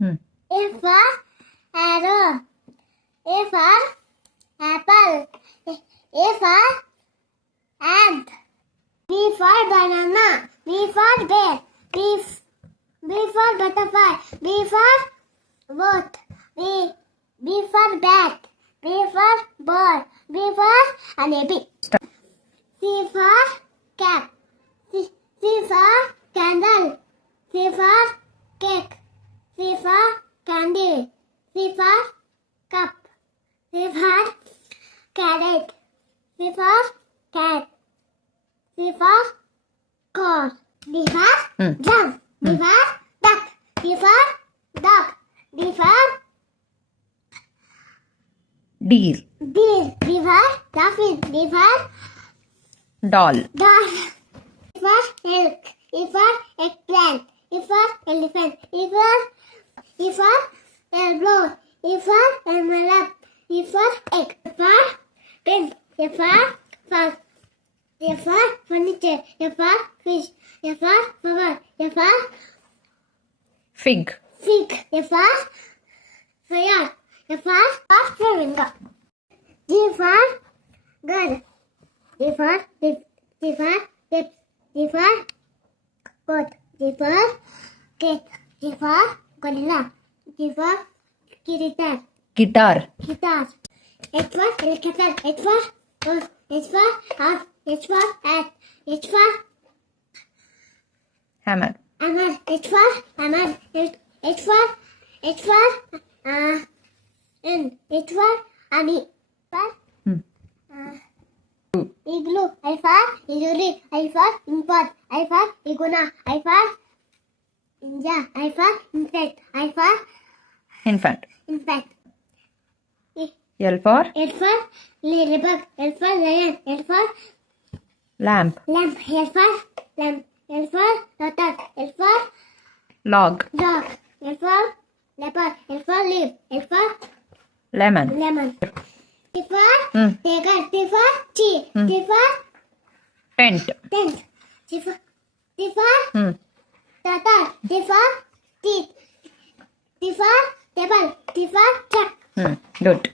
Hmm. A for arrow. A for apple. A for ant. B for banana. B for bear. B for butterfly. B for boat. B for bat. B for ball. B for honeybee. C for cap. C for candle. C for cake. C for candy. C for cup. C for carrot. C for cat. C for car. D for drum. D for duck. D for dog. D for Deer. deer. D for dolphin. D for Doll. dog. E for elk. E for eggplant. E for elephant. E for elbow. E for envelope. E for egg. E for pen. E for fox. E for furniture. E for fish. E for flower. E for Fig. fig. E for fire. E for flamingo. G for girl. D for dip. D for dip. D for goat. D for cat. D for gorilla. D for guitar. Guitar. Guitar. H for helicopter. H for horse. H for house. H for hat. H for Hammer. hammer. H for hammer. H for N. H for honey. For Hmm. igloo. I for igloo. I for import. I for iguana. I for ninja. I for insect. I for Infant. insect. L for L for ladybug. L for lion. L for lamp. lamp. L for lamp. L for turtle. L for Log. dog. L for leopard. L for leaf. L for Lemon. lemon. T for Hmm. tiger. T for tree. T for Tent. tent. T for Hmm. turtle. T for teeth. T for table. T for truck. Good.